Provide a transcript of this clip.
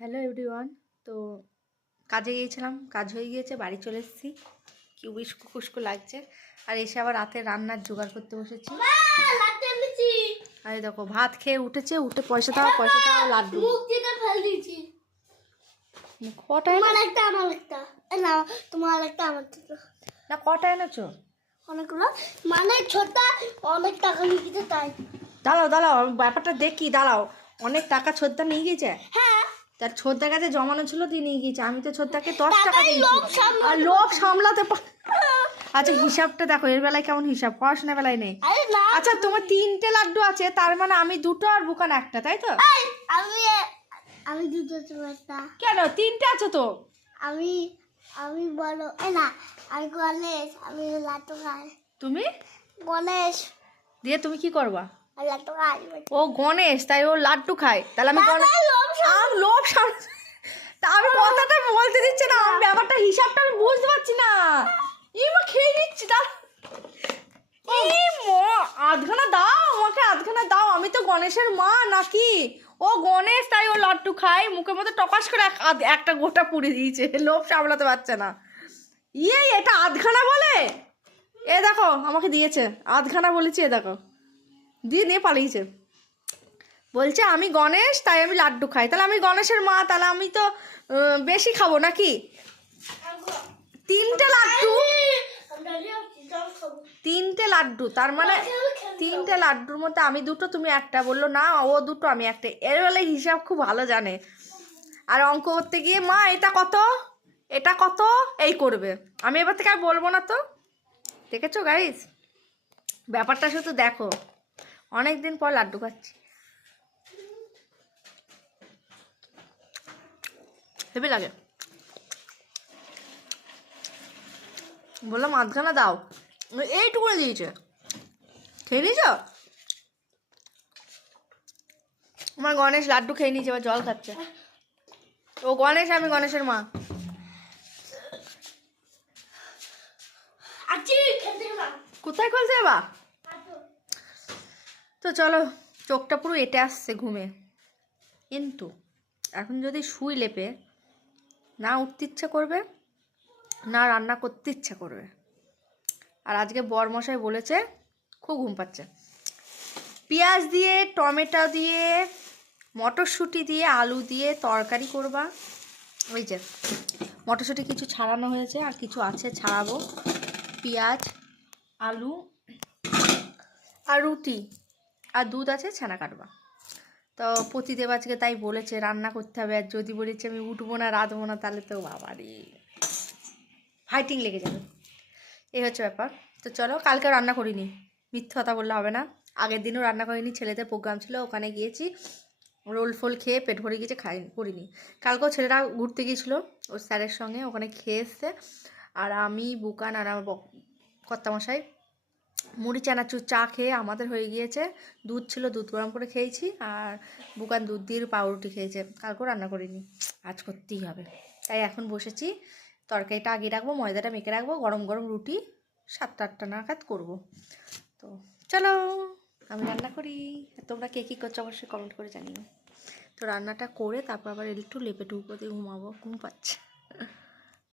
Hello everyone. তো কাজে গিয়েছিলাম, কাজ হয়ে গিয়েছে, বাড়ি চলে এসেছি। কি উস্কো খুস্কো লাগছে। আর এসে আবার রাতে রান্নার জোগাড় করতে বসেছি। আর এই দেখো ভাত খেয়ে উঠেছে, উঠে পয়সা দাও লাড্ডু। কটা না কটা এনেছো? অনেকগুলো মানে ছোটটা অনেক টাকা নিয়ে গেছে তাই। দাঁড়াও ব্যাপারটা দেখি, দাঁড়াও। অনেক টাকা ছোদ্দা নিয়ে গিয়েছে? হ্যাঁ, তার ছোদ্দার কাছে জমানো ছিল, দিয়ে নিয়ে গিয়েছে। আমি তো ছোদ্দাকে 10 টাকা দিয়েছি। আর লোভ সামলাতে আচ্ছা হিসাবটা দেখো, এর বেলায় কেমন হিসাব, পড়াশোনার বেলায় নেই। আচ্ছা তোমার 3টে লাড্ডু আছে, তার মানে আমি 2টো আর বুকান একটা, তাই তো? আমি আমি দুটো একটা কেন 3টে আছে তো? আমি আমি বলো না, আমি গণেশ, আমি লাটু খাই। তুমি গণেশ দিয়ে তুমি কি করবা? লাটু খাই। ও গণেশ, তাই ও লাড্ডু খায়, তাহলে আমি লোভ তা আমি কথাটা বলতে দিচ্ছে না, আমি ব্যাপারটা হিসাবটা আমি বুঝতে পারছি না। ইমা খেয়ে নিচ্ছি তা আধখানা দাও আমাকে, আধখানা দাও। আমি তো গণেশের মা নাকি? ও গণেশ, তাই ও লাড্ডু খায়। মুখের মধ্যে টপাস করে একটা গোটা পুড়ে দিয়েছে, লোভ সামলাতে পারছে না। এটা আধখানা বলে? এ দেখো আমাকে দিয়েছে, আধখানা বলেছি, এ দেখো দিয়ে নিয়ে পালিয়েছে। বলছে আমি গণেশ, তাই আমি লাড্ডু খাই। তাহলে আমি গণেশের মা, তাহলে আমি তো বেশি খাবো নাকি? 3টে লাড্ডু, 3টে লাড্ডু, তার মানে 3টে লাড্ডুর মধ্যে আমি 2টো, তুমি একটা। বললো না ও 2টো আমি একটা। এর বেলায় হিসাব খুব ভালো জানে। আর অঙ্ক করতে গিয়ে মা এটা কত, এটা কত, এই করবে। আমি এবার থেকে আর বলবো না তো। দেখেছো গাইস, ব্যাপারটা শুধু দেখো। অনেক দিন পর লাড্ডু খাচ্ছি, হেবি লাগে। বললাম আধখানা দাও, এইটুকু দিয়েছে। খেয়ে নিয়েছ? আমার গণেশ লাড্ডু খেয়ে নিয়েছে, এবার জল খাচ্ছে। ও গণেশ, আমি গণেশের মা। কোথায় খুলছে বা? তো চলো, চোখটা পুরো এঁটে আসছে ঘুমে। কিন্তু এখন যদি শুই লেপে, না উঠতে ইচ্ছা করবে, না রান্না করতে ইচ্ছা করবে। আর আজকে বরমশাই বলেছে খুব ঘুম পাচ্ছে, পেঁয়াজ দিয়ে, টমেটো দিয়ে, মটরশুঁটি দিয়ে, আলু দিয়ে তরকারি করবা। ওই যে মটরশুঁটি কিছু ছাড়ানো হয়েছে, আর কিছু আছে ছাড়াবো। পেঁয়াজ, আলু আর রুটি আর দুধ আছে, ছানা কাটবা। তো প্রতিদেব আজকে তাই বলেছে রান্না করতে হবে। আর যদি বলেছে আমি উঠবো না, রাঁধবো না, তাহলে তো বাবারে ফাইটিং লেগে যাবে। এই হচ্ছে ব্যাপার। তো চলো, কালকে রান্না করিনি, মিথ্যে কথা বললে হবে না। আগের দিনও রান্না করিনি, ছেলেদের প্রোগ্রাম ছিল, ওখানে গিয়েছি, রোল ফোল খেয়ে পেট ভরে গিয়েছে, করিনি। কালকেও ছেলেরা ঘুরতে গিয়েছিলো ওর স্যারের সঙ্গে, ওখানে খেয়ে এসছে। আর আমি, বুকান আর আমার কর্তামশাই মুড়ি চানাচুর চা খেয়ে আমাদের হয়ে গিয়েছে। দুধ ছিল, দুধ গরম করে খেয়েছি। আর বুকান দুধ দিয়ে পাউরুটি খেয়েছে। কালকেও রান্না করিনি, আজ করতেই হবে। তাই এখন বসেছি, তরকারিটা আগে রাখবো, ময়দাটা মেখে রাখবো, গরম গরম রুটি 7-8টা নাগাদ করবো। তো চলো আমি রান্না করি। তোমরা কে কী করছো অবশ্যই কমেন্ট করে জানিও। তো রান্নাটা করে তারপর আবার একটু লেপে টুপো দিয়ে ঘুমাবো, ঘুম পাচ্ছে।